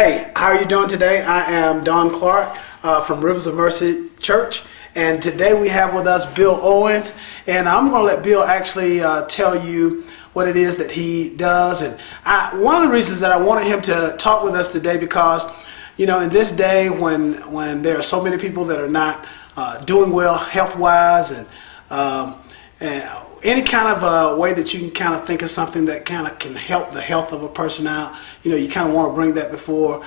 Hey, how are you doing today? I am Don Clark from Rivers of Mercy Church, and today we have with us Bill Owens, and I'm going to let Bill actually tell you what it is that he does. And one of the reasons that I wanted him to talk with us today, because you know, in this day when there are so many people that are not doing well health-wise, and any kind of way that you can kind of think of something that kind of can help the health of a person out, you know, you kind of want to bring that before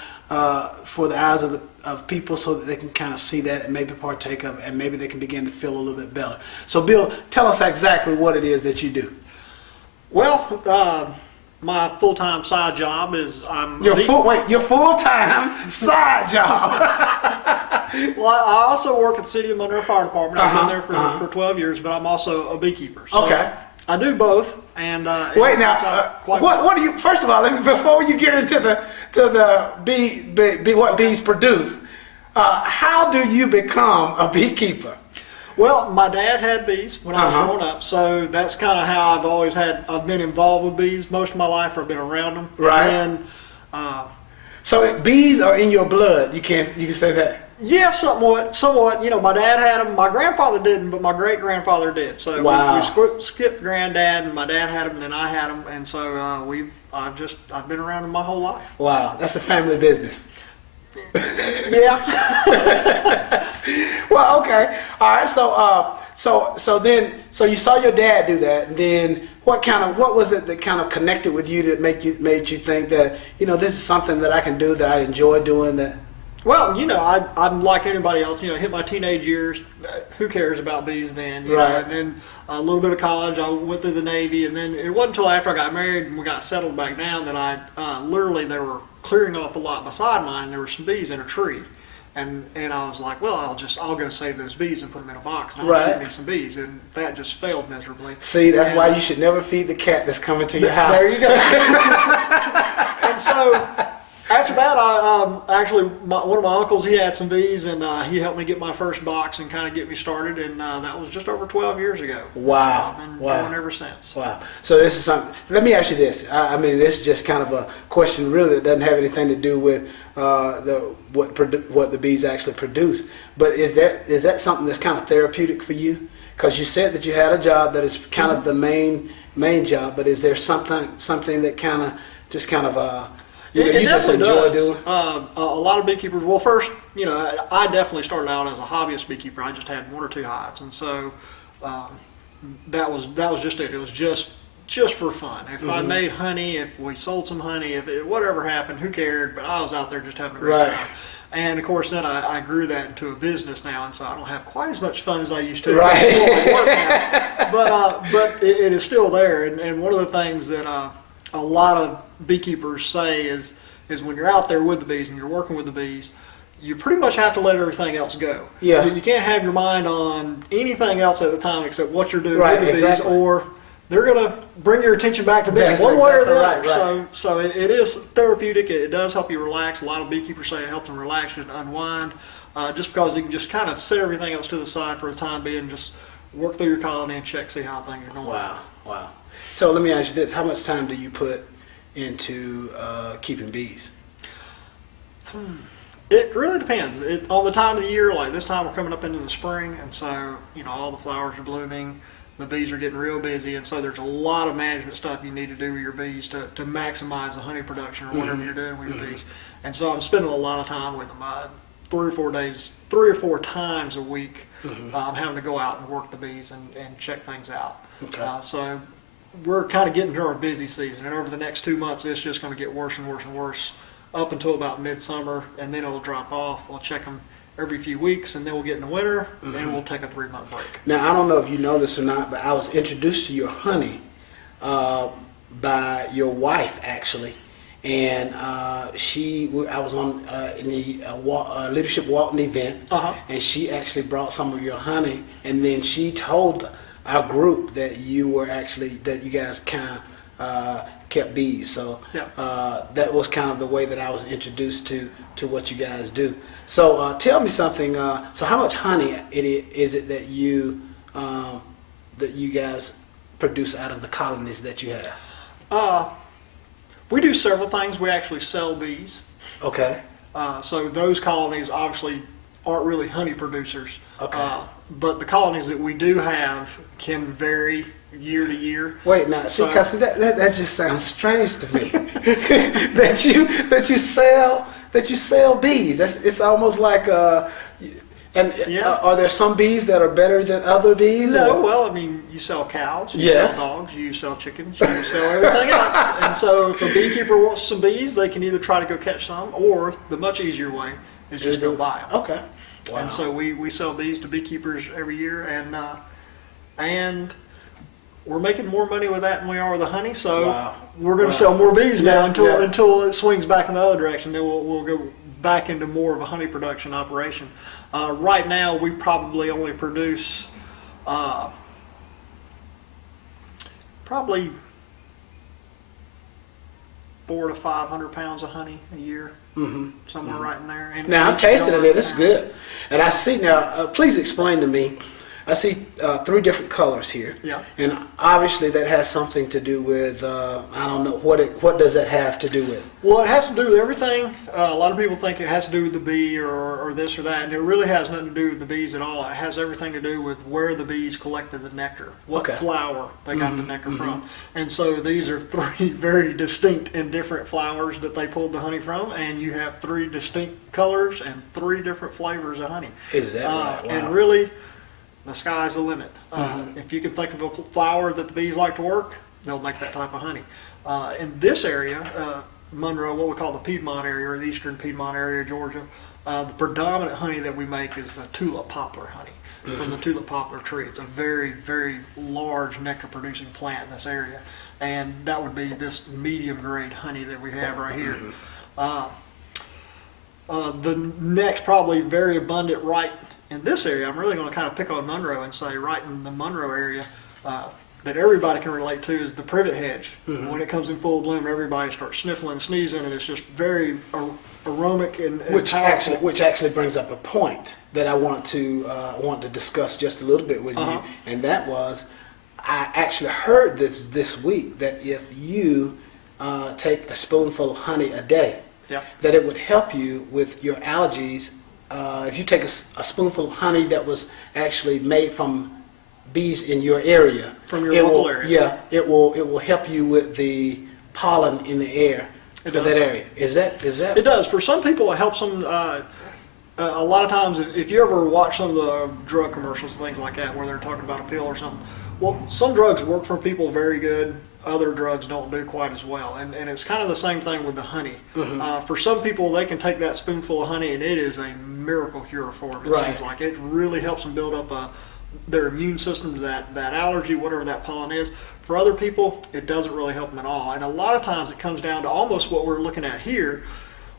for the eyes of people, so that they can kind of see that and maybe partake of it, and maybe they can begin to feel a little bit better. So Bill, tell us exactly what it is that you do. Well, my full-time side job is Your full-time side job. Well, I also work at the City of Monroe Fire Department. I've been there for 12 years, but I'm also a beekeeper. So Okay. I do both. And wait now, what do you? First of all, before you get into the bee what bees produce, how do you become a beekeeper? Well, my dad had bees when I was growing up, so that's kind of how I've been involved with bees most of my life, or I've been around them. Right. And So bees are in your blood. You can say that. yeah, somewhat. You know, my dad had them. My grandfather didn't, but my great grandfather did. So Wow. we skipped granddad, and my dad had them, and then I had them, and so I've been around them my whole life. Wow, that's a family business. Yeah. Well, okay, all right. So you saw your dad do that, and then what was it that kind of connected with you that made you think that, you know, this is something that I can do, that I enjoy doing, that. Well, you know, I'm like anybody else. You know, hit my teenage years. Who cares about bees then? You Right. know, and then a little bit of college. I went through the Navy, and then it wasn't until after I got married and we got settled back down that I literally, they were clearing off the lot beside mine, and there were some bees in a tree. And I was like, well, I'll go save those bees and put them in a box, and I'll Right. keep me some bees. And that just failed miserably. See, that's And, why you should never feed the cat that's coming to your house. There you go. And so after that, one of my uncles, he had some bees, and he helped me get my first box and kind of get me started. And that was just over 12 years ago. Wow. So I've been Wow. going ever since. Wow. So this is something. Let me ask you this. I mean, this is just kind of a question, really, that doesn't have anything to do with what the bees actually produce. But is that something that's kind of therapeutic for you? Because you said that you had a job that is kind of the main job. But is there something that kind of you just enjoy doing? A lot of beekeepers. Well, first, you know, I definitely started out as a hobbyist beekeeper. I just had 1 or 2 hives, and so that was just it. It was just for fun. If I made honey, if we sold some honey, whatever happened, who cared? But I was out there just having a great Right. time. And of course, then I grew that into a business now, and so I don't have quite as much fun as I used to. Right. Work now. But it is still there. And one of the things that a lot of beekeepers say is when you're out there with the bees and you're working with the bees, you pretty much have to let everything else go. Yeah. You can't have your mind on anything else at the time except what you're doing Right, with the exactly. bees, or they're going to bring your attention back to them That's one way or the exactly other. right. So it is therapeutic. It does help you relax. A lot of beekeepers say it helps them relax, just unwind, just because you can just kind of set everything else to the side for the time being, just work through your colony and see how things are going. Wow. So let me ask you this: how much time do you put into keeping bees? It really depends. On the time of the year, like this time we're coming up into the spring, and so, you know, all the flowers are blooming, the bees are getting real busy, and so there's a lot of management stuff you need to do with your bees to maximize the honey production or whatever you're doing with your bees. And so I'm spending a lot of time with them, 3 or 4 times a week. I'm having to go out and work the bees and check things out. Okay. So we're kind of getting to our busy season, and over the next 2 months, it's just going to get worse and worse and worse up until about midsummer, and then it'll drop off. We'll check them every few weeks, and then we'll get in the winter, and we'll take a 3-month break. Now, I don't know if you know this or not, but I was introduced to your honey by your wife, actually. And I was on in the Leadership Walton event, and she actually brought some of your honey, and then she told our group that you guys kind of kept bees. So that was kind of the way that I was introduced to what you guys do. So tell me something. So how much honey is it that you guys produce out of the colonies that you have? We do several things. We actually sell bees. Okay. So those colonies obviously aren't really honey producers. Okay. But the colonies that we do have can vary year to year. Wait, now, see, So- because that just sounds strange to me. that you sell bees. It's almost like Yeah. are there some bees that are better than other bees? No, or- well, I mean, you sell cows, you Yes. sell dogs, you sell chickens, you sell everything else. And so if a beekeeper wants some bees, they can either try to go catch some, or the much easier way is just go buy them. Okay. Wow. And so we sell bees to beekeepers every year, and we're making more money with that than we are with the honey. So Wow. we're going to Wow. sell more bees Yeah, now until yeah. until it swings back in the other direction. Then we'll go back into more of a honey production operation. Right now, we probably only produce probably 400 to 500 pounds of honey a year, somewhere right in there. And Now, I've each tasted yard- it. It's good. And I see now, please explain to me, I see 3 different colors here. Yeah. And obviously that has something to do with, I don't know, what does that have to do with? Well, it has to do with everything. A lot of people think it has to do with the bee or this or that, and it really has nothing to do with the bees at all. It has everything to do with where the bees collected the nectar, what Okay. flower they got the nectar from. And so these are 3 very distinct and different flowers that they pulled the honey from, and you have 3 distinct colors and 3 different flavors of honey. Is that right? Wow. And really, the sky's the limit. If you can think of a flower that the bees like to work, they'll make that type of honey. In this area, Monroe, what we call the Piedmont area, or the eastern Piedmont area of Georgia, the predominant honey that we make is the tulip poplar honey from the tulip poplar tree. It's a very, very large nectar producing plant in this area. And that would be this medium grade honey that we have right here. The next probably very abundant right in this area, I'm really going to kind of pick on Monroe and say right in the Monroe area that everybody can relate to is the privet hedge. When it comes in full bloom, everybody starts sniffling, sneezing, and it's just very aromatic and powerful. Which actually brings up a point that I want to discuss just a little bit with you, and that was, I actually heard this week that if you take a spoonful of honey a day, that it would help you with your allergies. If you take a spoonful of honey that was actually made from bees in your area, From your it local will, area. yeah, it will help you with the pollen in the air for does. that area. Is that? It does. For some people, it helps them. A lot of times, if you ever watch some of the drug commercials, things like that, where they're talking about a pill or something, well, some drugs work for people very good. Other drugs don't do quite as well. And it's kind of the same thing with the honey. For some people, they can take that spoonful of honey, and it is a miracle cure for them. It Right. seems like it really helps them build up their immune system to that allergy, whatever that pollen is. For other people, it doesn't really help them at all. And a lot of times, it comes down to almost what we're looking at here.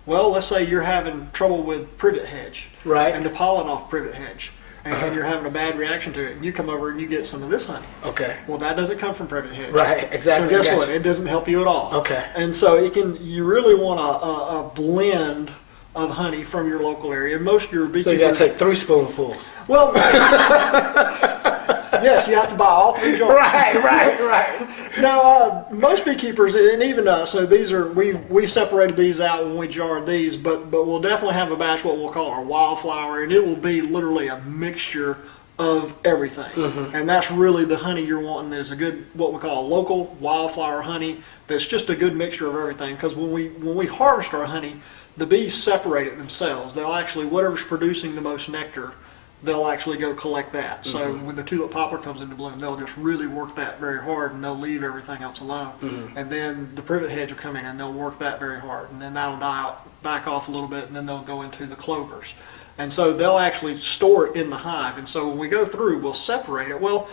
Well, let's say you're having trouble with privet hedge, Right. and the pollen off privet hedge, and you're having a bad reaction to it, and you come over and you get some of this honey. Okay. Well, that doesn't come from privet hedge. Right. Exactly. So guess Gotcha. what? It doesn't help you at all. Okay. And so you really want a blend of honey from your local area. Most of your So beekeepers. you got to take 3 spoonfuls. Well, yes, you have to buy all 3 jars. Right. Now, most beekeepers, and even us, so these are we separated these out when we jarred these, but we'll definitely have a batch what we'll call our wildflower, and it will be literally a mixture of everything. And that's really the honey you're wanting is a good what we call a local wildflower honey that's just a good mixture of everything. Because when we harvest our honey, the bees separate it themselves. They'll actually whatever's producing the most nectar, they'll actually go collect that. So when the tulip poplar comes into bloom, they'll just really work that very hard, and they'll leave everything else alone. And then the privet hedge will come in, and they'll work that very hard, and then that'll back off a little bit, and then they'll go into the clovers. And so they'll actually store it in the hive. And so when we go through, we'll separate it. Well,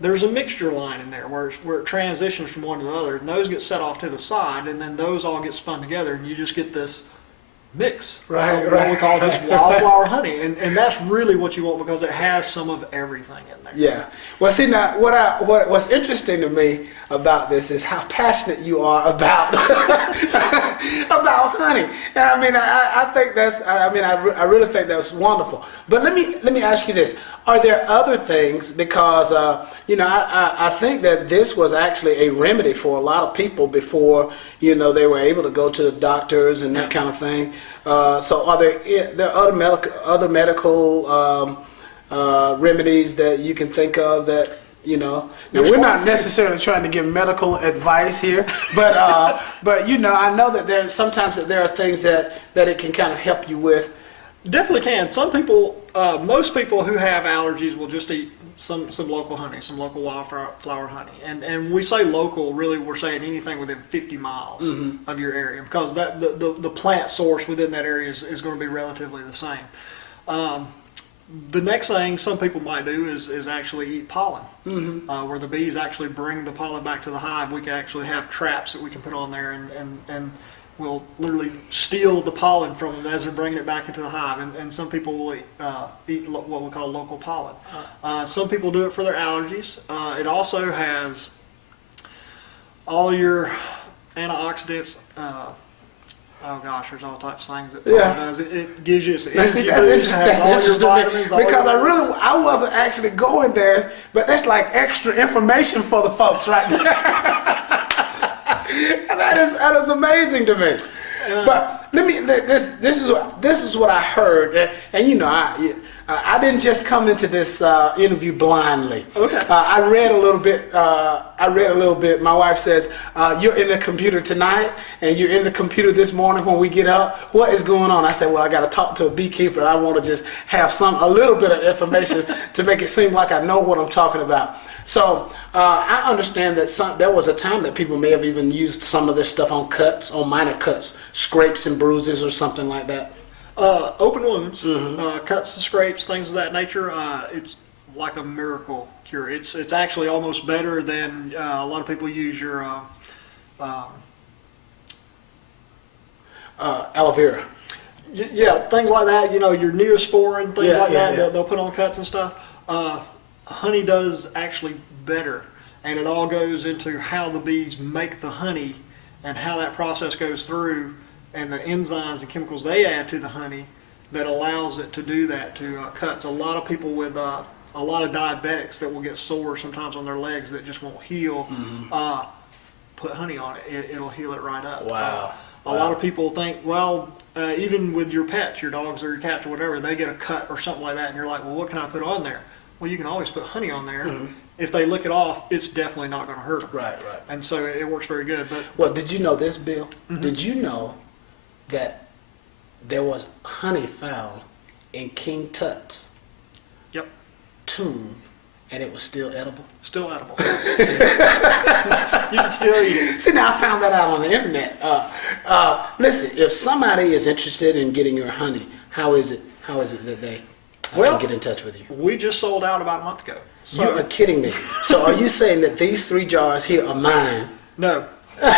there's a mixture line in there where it transitions from one to the other, and those get set off to the side, and then those all get spun together, and you just get this mix. Right, What we call this wildflower honey. And that's really what you want because it has some of everything in there. Yeah. Well, see now, what's interesting to me about this is how passionate you are about about honey. And I mean, I think that's. I mean, I really think that's wonderful. But let me ask you this: are there other things? Because I think that this was actually a remedy for a lot of people before they were able to go to the doctors and that kind of thing. So are there other medical remedies that you can think of that, now we're not necessarily trying to give medical advice here, but I know that there are things that it can kind of help you with. Definitely can. Some people, most people who have allergies will just eat some local honey, some local wildflower honey. And we say local, really we're saying anything within 50 miles of your area, because the plant source within that area is going to be relatively the same. The next thing some people might do is actually eat pollen, where the bees actually bring the pollen back to the hive. We can actually have traps that we can put on there, and we'll literally steal the pollen from them as they're bringing it back into the hive. And some people will eat what we call local pollen. Some people do it for their allergies. It also has all your antioxidants. Oh gosh, there's all types of things that pollen does. It gives you some energy boost, has all your vitamins. Because I wasn't actually going there, but that's like extra information for the folks right there. And that is amazing to me. But this is what I heard, and I didn't just come into this interview blindly. Okay. I read a little bit. My wife says, "You're in the computer tonight, and you're in the computer this morning when we get up. What is going on?" I said, "Well, I got to talk to a beekeeper. I want to just have a little bit of information to make it seem like I know what I'm talking about." So I understand that there was a time that people may have even used some of this stuff on minor cuts, scrapes and bruises or something like that. Open wounds, cuts and scrapes, things of that nature. It's like a miracle cure. It's actually almost better than a lot of people use your aloe vera. Yeah, things like that. Your Neosporin, things like that. They'll put on cuts and stuff. Honey does actually better, and it all goes into how the bees make the honey and how that process goes through, and the enzymes and chemicals they add to the honey that allows it to do that to cuts. A lot of people with a lot of diabetics that will get sore sometimes on their legs that just won't heal, put honey on it. It'll heal it right up. Wow. A lot of people think, well, even with your pets, your dogs or your cats or whatever, they get a cut or something like that, and you're like, well, what can I put on there? Well, you can always put honey on there. If they lick it off, it's definitely not going to hurt them. Right. And so it works very good. But well, did you know this, Bill? Did you know that there was honey found in King Tut's tomb, and it was still edible? Still edible. You can still eat it. See, now I found that out on the internet. Listen, if somebody is interested in getting your honey, how is it that they can get in touch with you? We just sold out about a month ago. So, you are kidding me. So are you saying that these 3 jars here are mine? No. These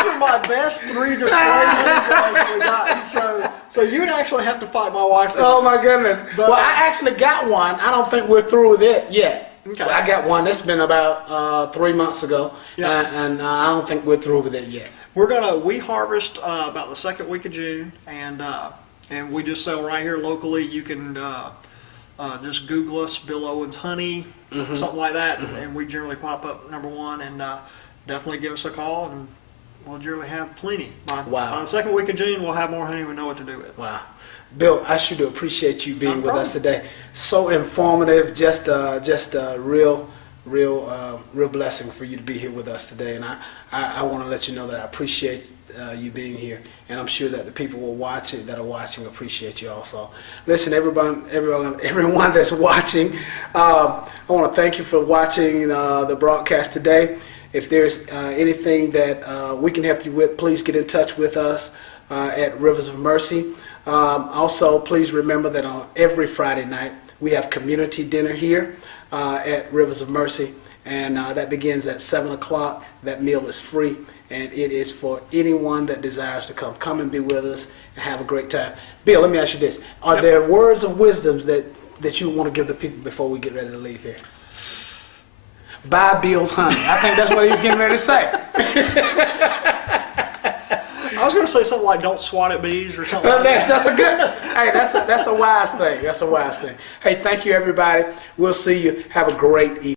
are my best 3 display honey jars that we got. So you would actually have to fight my wife. Oh my goodness. But, well, I actually got one. I don't think we're through with it yet. Okay. Well, I got one. That's been about 3 months ago. Yeah. And I don't think we're through with it yet. We harvest about the 2nd week of June, and we just sell right here locally. You can just Google us, Bill Owens Honey, something like that, and we generally pop up #1. And definitely give us a call, and we'll generally have plenty. By the 2nd week of June, we'll have more honey we know what to do with. Wow. Bill, I sure do appreciate you being with us today. So informative, just a real blessing for you to be here with us today. And I want to let you know that I appreciate you being here, and I'm sure that the people that are watching appreciate you also. Listen, everyone that's watching, I want to thank you for watching the broadcast today. If there's anything that we can help you with, please get in touch with us at Rivers of Mercy. Also, please remember that on every Friday night we have community dinner here at Rivers of Mercy, and that begins at 7 o'clock. That meal is free, and it is for anyone that desires to come. Come and be with us and have a great time. Bill, let me ask you this. Are there words of wisdom that you want to give the people before we get ready to leave here? Buy Bill's honey. I think that's what he was getting ready to say. I was going to say something like "Don't swat at bees" or something. Like that. That's a good. Hey, that's a wise thing. That's a wise thing. Hey, thank you, everybody. We'll see you. Have a great evening.